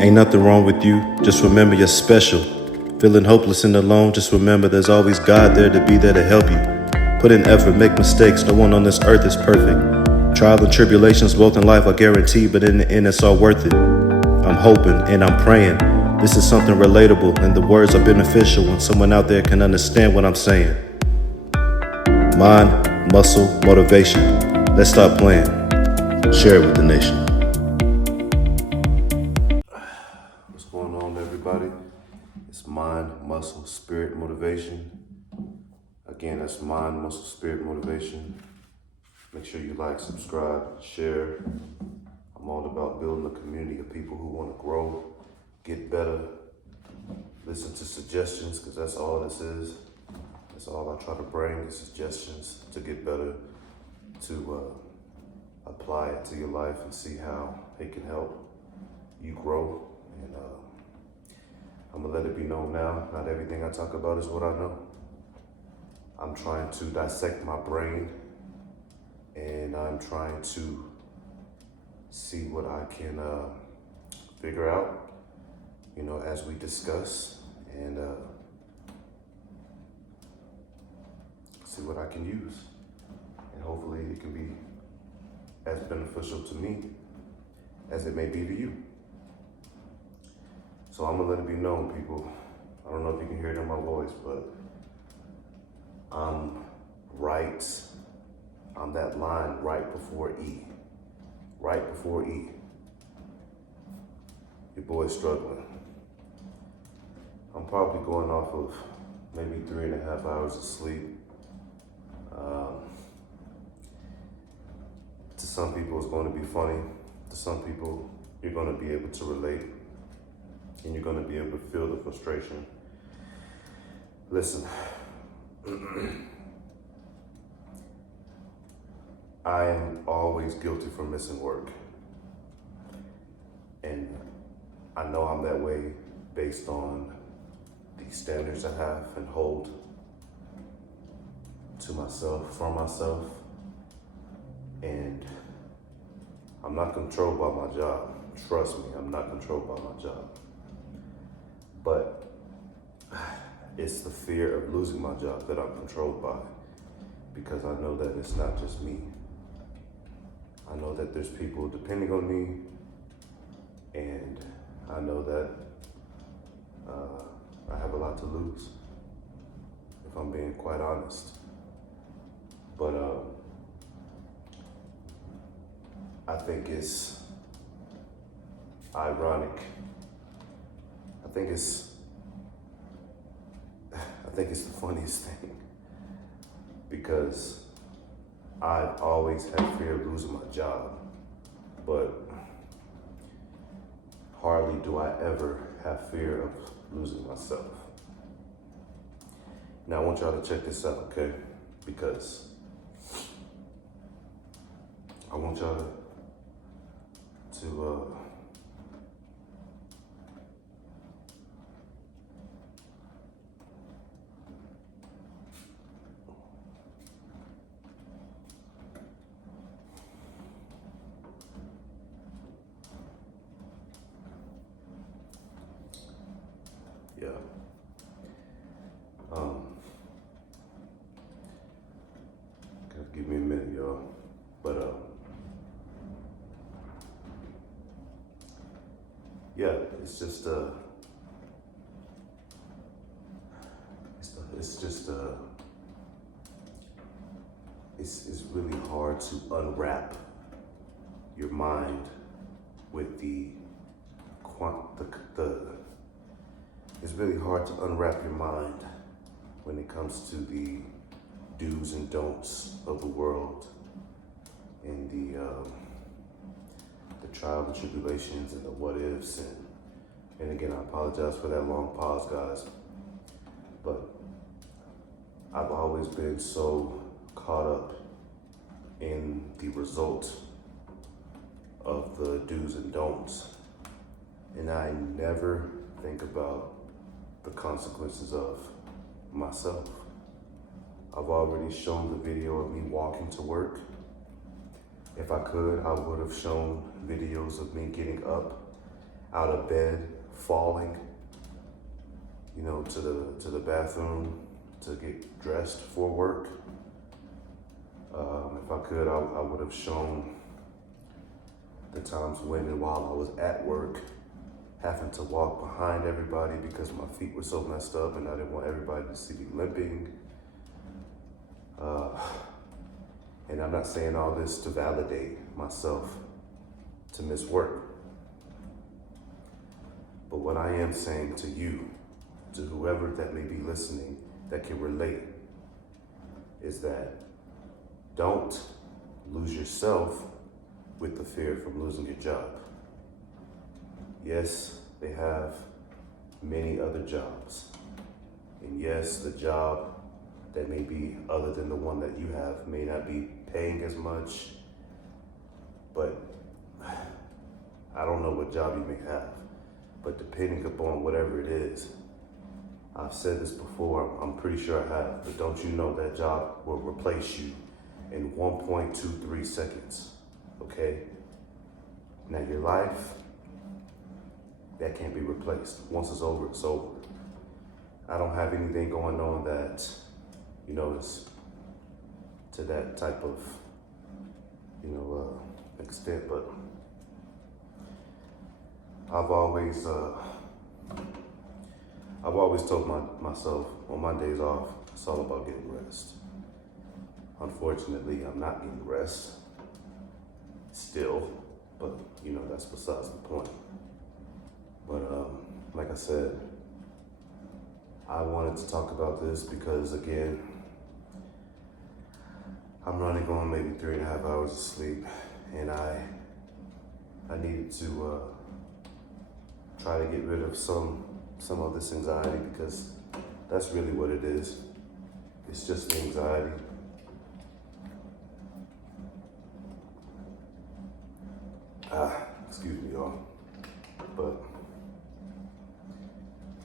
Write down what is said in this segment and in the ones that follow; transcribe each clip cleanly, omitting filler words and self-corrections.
Ain't nothing wrong with you, just remember you're special. Feeling hopeless and alone, just remember there's always God there to be there to help you. Put in effort, make mistakes, no one on this earth is perfect. Trials and tribulations both in life are guaranteed, but in the end it's all worth it. I'm hoping and I'm praying this is something relatable and the words are beneficial when someone out there can understand what I'm saying. Mind, muscle, motivation. Let's stop playing. Share it with the nation. What's going on, everybody? It's mind, muscle, spirit, motivation. Again, that's mind, muscle, spirit, motivation. Make sure you like, subscribe, share. I'm all about building a community of people who want to grow, get better, listen to suggestions, because that's all this is. That's all I try to bring is suggestions to get better, to apply it to your life and see how it can help you grow. And I'm gonna let it be known now, not everything I talk about is what I know. I'm trying to dissect my brain and I'm trying to see what I can figure out, as we discuss, and see what I can use. And hopefully it can be as beneficial to me as it may be to you. So I'm gonna let it be known, people. I don't know if you can hear it in my voice, but I'm that line right before E. Right before E. Your boy's struggling. I'm probably going off of maybe 3.5 hours of sleep. To some people it's going to be funny. To some people you're going to be able to relate and you're going to be able to feel the frustration. Listen, I am always guilty for missing work. And I know I'm that way based on the standards I have and hold to myself, for myself. And I'm not controlled by my job. Trust me, I'm not controlled by my job. But it's the fear of losing my job that I'm controlled by, because I know that it's not just me. I know that there's people depending on me, and I know that I have a lot to lose, if I'm being quite honest. But I think it's ironic. I think it's the funniest thing, because I've always had fear of losing my job, but hardly do I ever have fear of losing myself. Now I want y'all to check this out, okay? Because I want y'all to give me a minute, y'all. But it's just it's really hard to unwrap your mind with it's really hard to unwrap your mind when it comes to the do's and don'ts of the world, and the trials and tribulations and the what ifs, and again, I apologize for that long pause, guys, but I've always been so caught up in the result of the do's and don'ts, and I never think about the consequences of myself. I've already shown the video of me walking to work. If I could, I would have shown videos of me getting up out of bed, falling, to the bathroom to get dressed for work. If I could, I would have shown the times when and while I was at work, having to walk behind everybody because my feet were so messed up and I didn't want everybody to see me limping. And I'm not saying all this to validate myself to miss work. But what I am saying to you, to whoever that may be listening that can relate, is that don't lose yourself with the fear from losing your job. Yes, they have many other jobs. And yes, the job that may be other than the one that you have may not be paying as much, but I don't know what job you may have, but depending upon whatever it is, I've said this before, I'm pretty sure I have, but don't you know that job will replace you in 1.23 seconds, okay? Now your life, that can't be replaced. Once it's over, it's over. I don't have anything going on that, is to that type of, extent, but I've always told myself on my days off, it's all about getting rest. Unfortunately, I'm not getting rest still, but that's besides the point. But like I said, I wanted to talk about this because, again, I'm running on maybe 3.5 hours of sleep, and I needed to try to get rid of some of this anxiety, because that's really what it is. It's just anxiety. Excuse me, y'all. But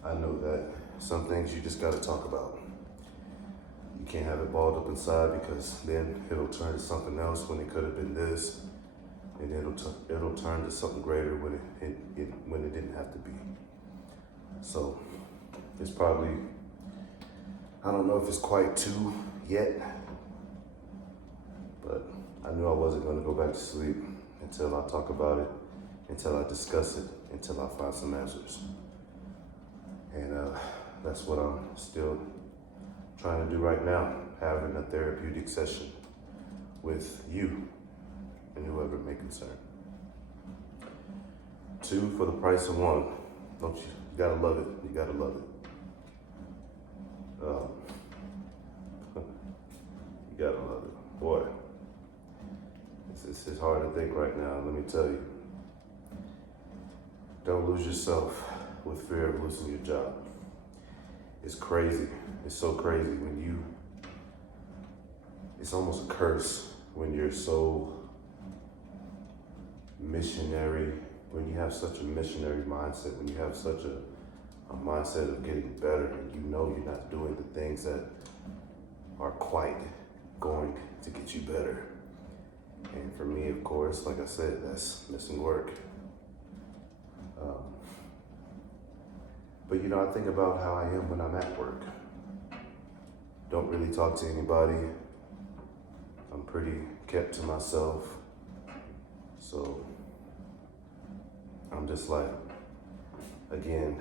I know that some things you just gotta talk about. You can't have it balled up inside, because then it'll turn to something else when it could have been this, and it'll turn to something greater when it didn't have to be. So it's probably, I don't know if it's quite 2 yet, but I knew I wasn't going to go back to sleep until I talk about it, until I discuss it, until I find some answers. And that's what I'm still trying to do right now, having a therapeutic session with you and whoever it may concern. 2 for the price of 1. Don't you? You gotta love it. You gotta love it. You gotta love it. Boy, it's hard to think right now, let me tell you. Don't lose yourself with fear of losing your job. It's crazy. It's so crazy when it's almost a curse when you're so missionary, when you have such a missionary mindset, when you have such a mindset of getting better, and you're not doing the things that are quite going to get you better. And for me, of course, like I said, that's missing work. But I think about how I am when I'm at work. Don't really talk to anybody. I'm pretty kept to myself. So I'm just like, again,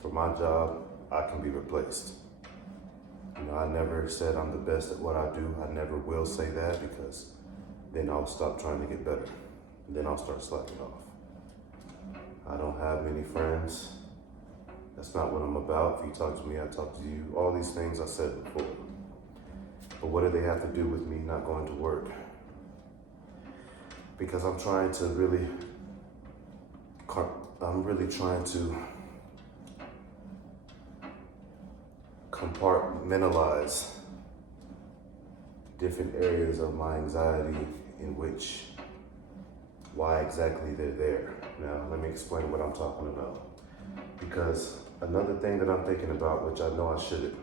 for my job, I can be replaced. I never said I'm the best at what I do. I never will say that, because then I'll stop trying to get better. And then I'll start slacking off. I don't have many friends. That's not what I'm about. If you talk to me, I talk to you. All these things I said before. But what do they have to do with me not going to work? Because I'm really trying to compartmentalize different areas of my anxiety why exactly they're there. Now, let me explain what I'm talking about. Because another thing that I'm thinking about, which I know I shouldn't,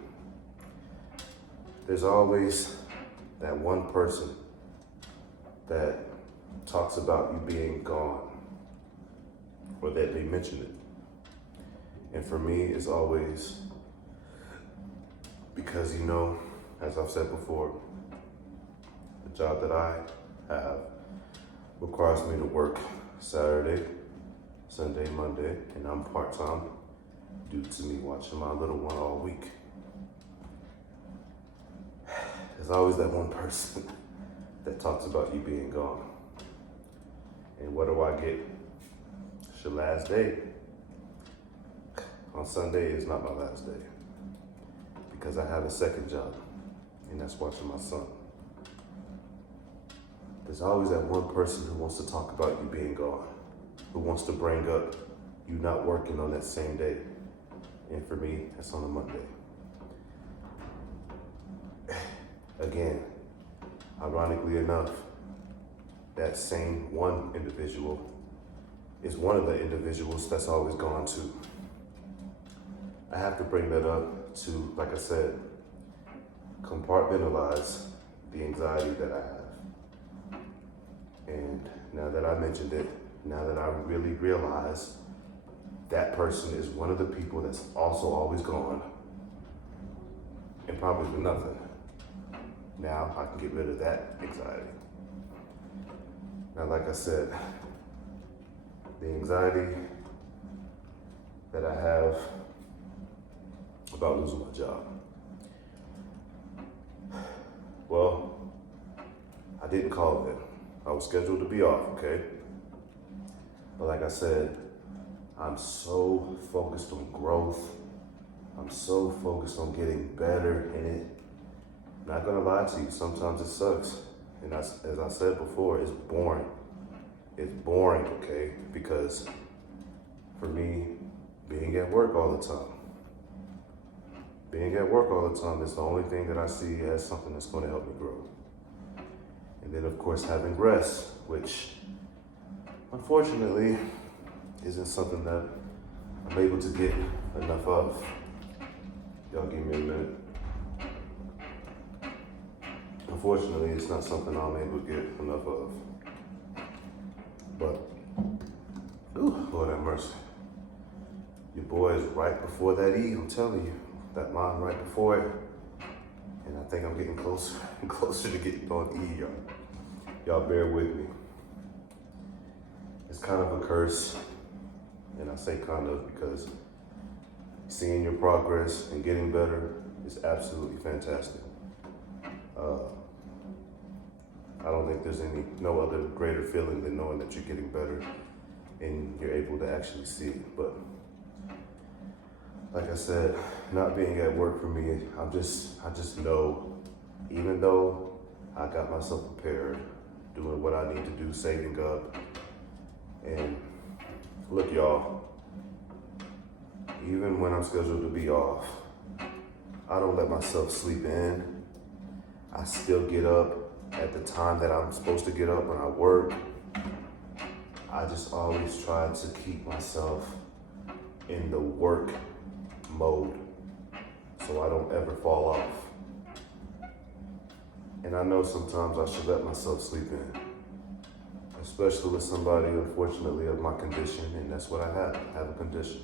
there's always that one person that talks about you being gone or that they mention it. And for me, it's always because, as I've said before, the job that I have requires me to work Saturday, Sunday, Monday, and I'm part-time due to me watching my little one all week. There's always that one person that talks about you being gone. And what do I get? It's your last day. On Sunday is not my last day because I have a second job, and that's watching my son. There's always that one person who wants to talk about you being gone, who wants to bring up you not working on that same day. And for me, that's on a Monday. Again, ironically enough, that same one individual is one of the individuals that's always gone too. I have to bring that up to, like I said, compartmentalize the anxiety that I have. And now that I mentioned it, now that I really realize that person is one of the people that's also always gone and probably for nothing, now I can get rid of that anxiety. Now, like I said, the anxiety that I have about losing my job. Well, I didn't call it. I was scheduled to be off, okay? But like I said, I'm so focused on growth. I'm so focused on getting better in it. I'm not gonna lie to you, sometimes it sucks. And as I said before, it's boring. It's boring, okay? Because for me, being at work all the time is the only thing that I see as something that's gonna help me grow. And then of course having rest, which unfortunately isn't something that I'm able to get enough of. Y'all give me a minute. Unfortunately, it's not something I'm able to get enough of. But, Lord have mercy. Your boy is right before that E, I'm telling you. That line right before it. And I think I'm getting closer and closer to getting on E, y'all. Y'all bear with me. It's kind of a curse. And I say kind of because seeing your progress and getting better is absolutely fantastic. I don't think there's no other greater feeling than knowing that you're getting better and you're able to actually see it. But like I said, not being at work for me, I just know, even though I got myself prepared, doing what I need to do, saving up, and look, y'all, even when I'm scheduled to be off, I don't let myself sleep in. I still get up at the time that I'm supposed to get up when I work. I just always try to keep myself in the work mode so I don't ever fall off. And I know sometimes I should let myself sleep in, especially with somebody, unfortunately, of my condition, and that's what I have. I have a condition.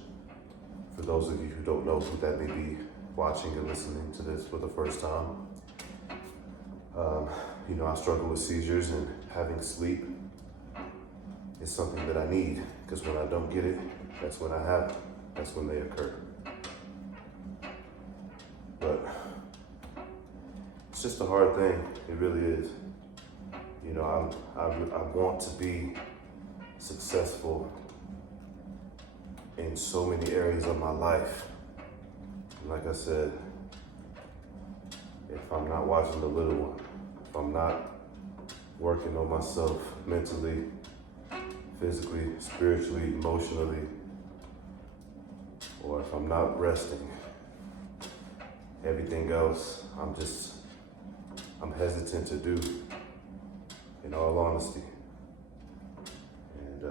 For those of you who don't know who that may be watching and listening to this for the first time, I struggle with seizures, and having sleep is something that I need, because when I don't get it, that's when I have it. That's when they occur. But it's just a hard thing. It really is. I want to be successful in so many areas of my life. And like I said, if I'm not watching the little one, if I'm not working on myself mentally, physically, spiritually, emotionally, or if I'm not resting, everything else I'm hesitant to do, in all honesty. And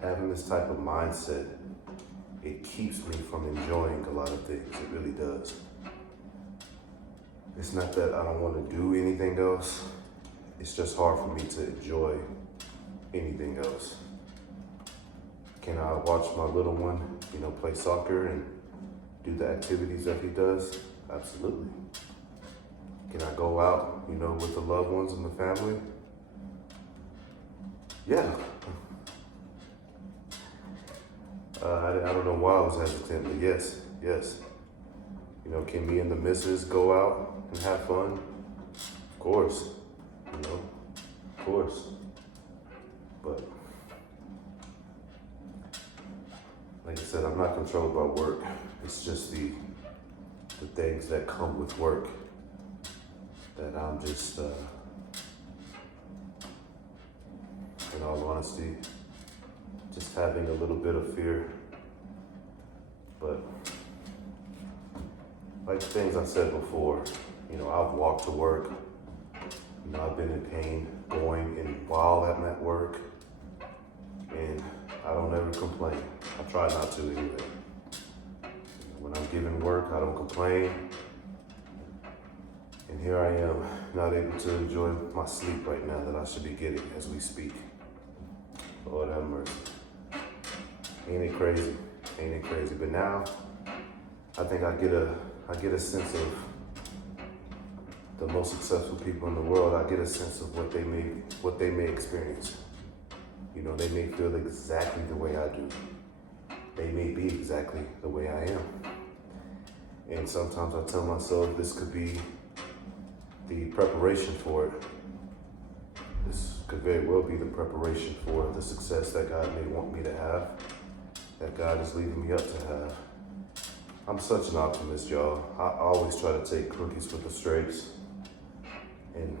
having this type of mindset, it keeps me from enjoying a lot of things. It really does. It's not that I don't want to do anything else. It's just hard for me to enjoy anything else. Can I watch my little one, play soccer and do the activities that he does? Absolutely. Can I go out, with the loved ones and the family? Yeah. I don't know why I was hesitant, but yes. Can me and the missus go out and have fun? Of course, of course. But like I said, I'm not controlled by work. It's just the things that come with work that I'm just, in all honesty, just having a little bit of fear. But like the things I said before, I've walked to work. I've been in pain going and while I'm at work, and I don't ever complain. I try not to anyway. When I'm giving work, I don't complain. And here I am, not able to enjoy my sleep right now that I should be getting as we speak. Lord have mercy. Ain't it crazy? Ain't it crazy? But now, I think I get a sense of the most successful people in the world. I get a sense of what they may experience. They may feel exactly the way I do. They may be exactly the way I am. And sometimes I tell myself this could be the preparation for it. This could very well be the preparation for the success that God may want me to have, that God is leading me up to have. I'm such an optimist, y'all. I always try to take cookies with the straights. And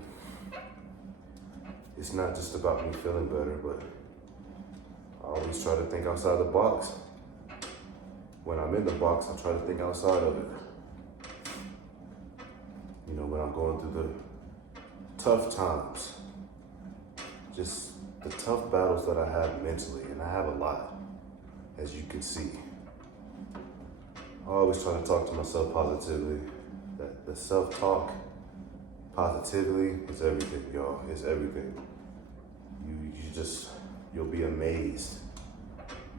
it's not just about me feeling better, but I always try to think outside the box. When I'm in the box, I try to think outside of it. When I'm going through the tough times, just the tough battles that I have mentally, and I have a lot, as you can see. I always try to talk to myself positively. That the self-talk positively is everything, y'all. It's everything. You'll be amazed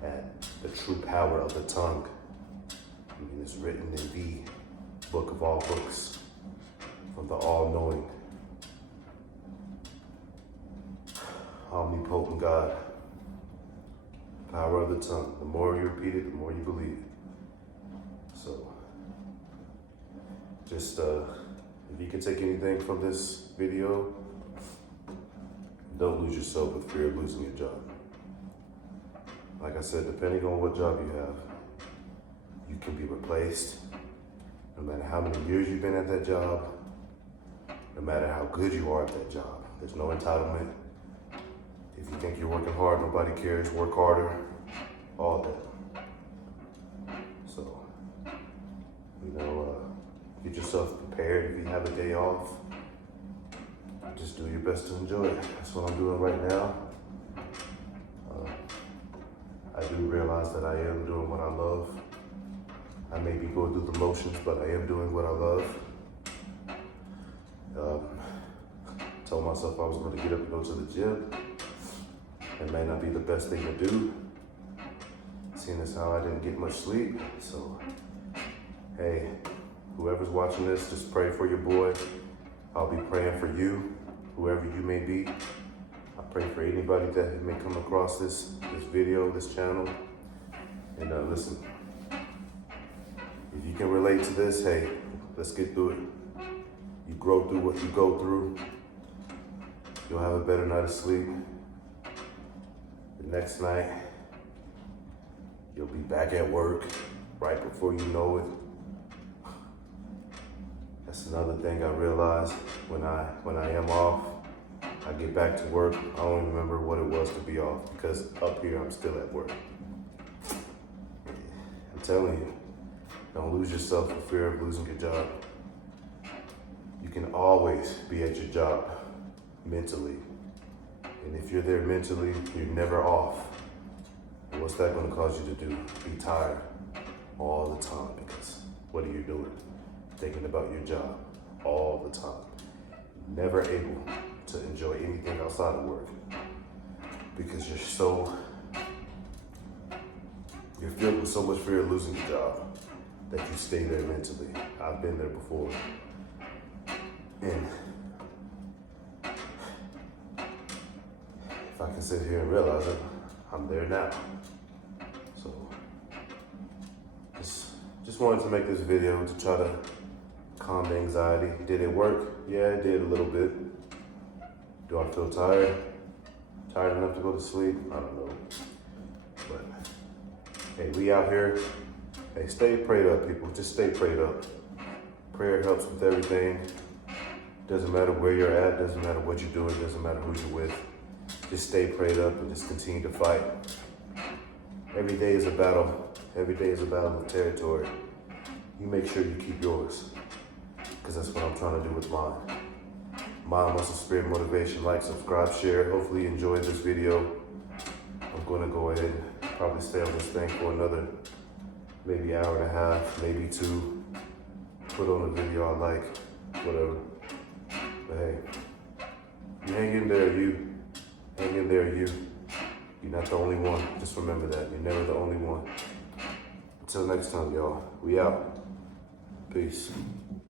at the true power of the tongue. It's written in the book of all books, from the all-knowing, omnipotent God. Power of the tongue. The more you repeat it, the more you believe it. So, just if you can take anything from this video, don't lose yourself with fear of losing your job. Like I said, depending on what job you have, you can be replaced. No matter how many years you've been at that job, no matter how good you are at that job, there's no entitlement. If you think you're working hard, nobody cares. Work harder, all that. So, get yourself prepared. If you have a day off, just do your best to enjoy it. That's what I'm doing right now. I do realize that I am doing what I love. I may be going through the motions, but I am doing what I love. Told myself I was going to get up and go to the gym. It may not be the best thing to do, seeing as how I didn't get much sleep. So, hey, whoever's watching this, just pray for your boy. I'll be praying for you, whoever you may be. I pray for anybody that may come across this video, this channel. And listen, if you can relate to this, hey, let's get through it. You grow through what you go through. You'll have a better night of sleep. The next night, you'll be back at work right before you know it. That's another thing I realized when I am off. I get back to work, I don't remember what it was to be off, because up here I'm still at work. I'm telling you, don't lose yourself for fear of losing your job. You can always be at your job mentally. And if you're there mentally, you're never off. And what's that going to cause you to do? Be tired all the time, because what are you doing? Thinking about your job all the time. Never able to enjoy anything outside of work because you're so You're filled with so much fear of losing your job that you stay there mentally. I've been there before. And if I can sit here and realize it, I'm there now. So just wanted to make this video to try to calm the anxiety. Did it work? Yeah, it did a little bit. Do I feel tired? Tired enough to go to sleep? I don't know. But hey, we out here. Hey, stay prayed up, people. Just stay prayed up. Prayer helps with everything. Doesn't matter where you're at, doesn't matter what you're doing, doesn't matter who you're with. Just stay prayed up and just continue to fight. Every day is a battle. Every day is a battle of territory. You make sure you keep yours, because that's what I'm trying to do with mine. Mind, muscle, spirit, motivation. Like, subscribe, share. Hopefully you enjoyed this video. I'm going to go ahead and probably stay on this thing for another maybe hour and a half, maybe 2. Put on a video I like, whatever. But hey, you hang in there, you. Hang in there, you. You're not the only one. Just remember that. You're never the only one. Until next time, y'all. We out. Peace.